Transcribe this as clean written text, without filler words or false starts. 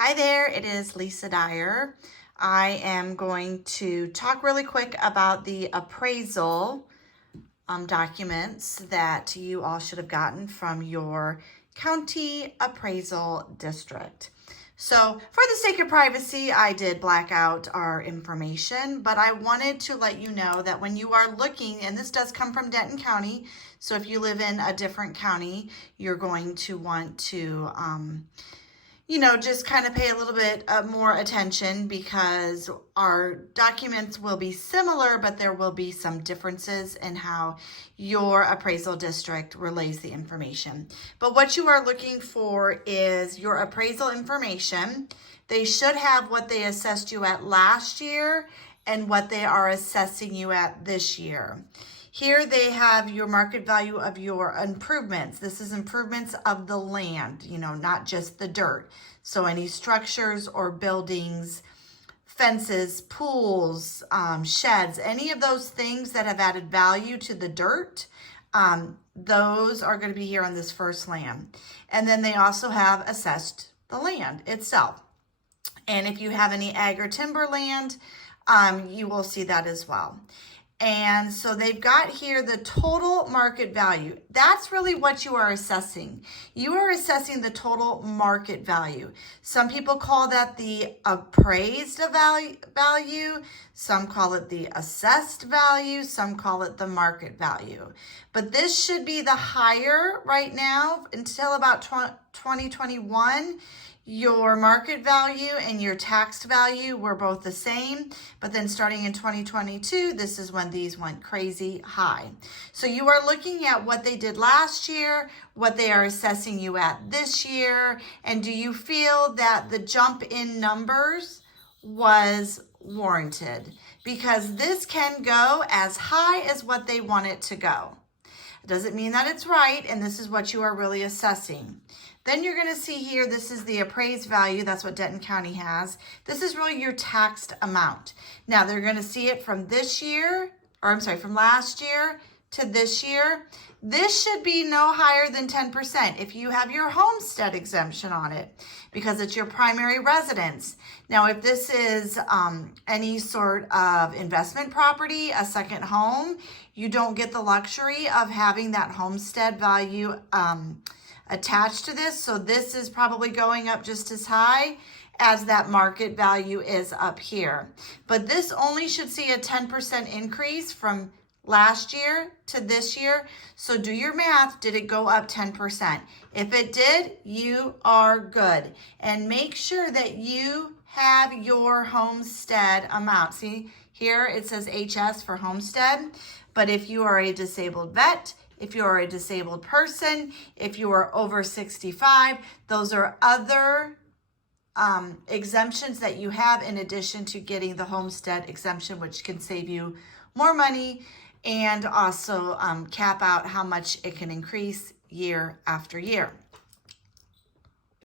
Hi there, it is Lisa Dyer. I am going to talk really quick about the appraisal documents that you all should have gotten from your county appraisal district. So for the sake of privacy, I did black out our information, but I wanted to let you know that when you are looking, and this does come from Denton County, so if you live in a different county, you're going to want to just kind of pay a little bit more attention because our documents will be similar, but there will be some differences in how your appraisal district relays the information. But what you are looking for is your appraisal information. They should have what they assessed you at last year and what they are assessing you at this year. Here they have your market value of your improvements. This is improvements of the land, not just the dirt. So any structures or buildings, fences, pools, sheds, any of those things that have added value to the dirt, those are going to be here on this first land. And then they also have assessed the land itself. And if you have any ag or timber land, you will see that as well. And so they've got here the total market value. That's really what you are assessing. You are assessing the total market value. Some people call that the appraised value. Some call it the assessed value. Some call it the market value. But this should be the higher right now until about 2021. Your market value and your taxed value were both the same, but then starting in 2022, this is when these went crazy high. So you are looking at what they did last year, what they are assessing you at this year, and do you feel that the jump in numbers was warranted? Because this can go as high as what they want it to go. It doesn't mean that it's right, and this is what you are really assessing. Then you're going to see here, this is the appraised value. That's what Denton County has. This is really your taxed amount. Now they're going to see it from this year, from last year to this year. This should be no higher than 10% if you have your homestead exemption on it because it's your primary residence. Now, if this is any sort of investment property, a second home, you don't get the luxury of having that homestead value attached to this. So this is probably going up just as high as that market value is up here. But this only should see a 10% increase from last year to this year. So do your math. Did it go up 10%? If it did, you are good. And make sure that you have your homestead amount. See, here it says HS for homestead. But if you are a disabled vet, if you are a disabled person, if you are over 65, those are other exemptions that you have in addition to getting the homestead exemption, which can save you more money and also cap out how much it can increase year after year.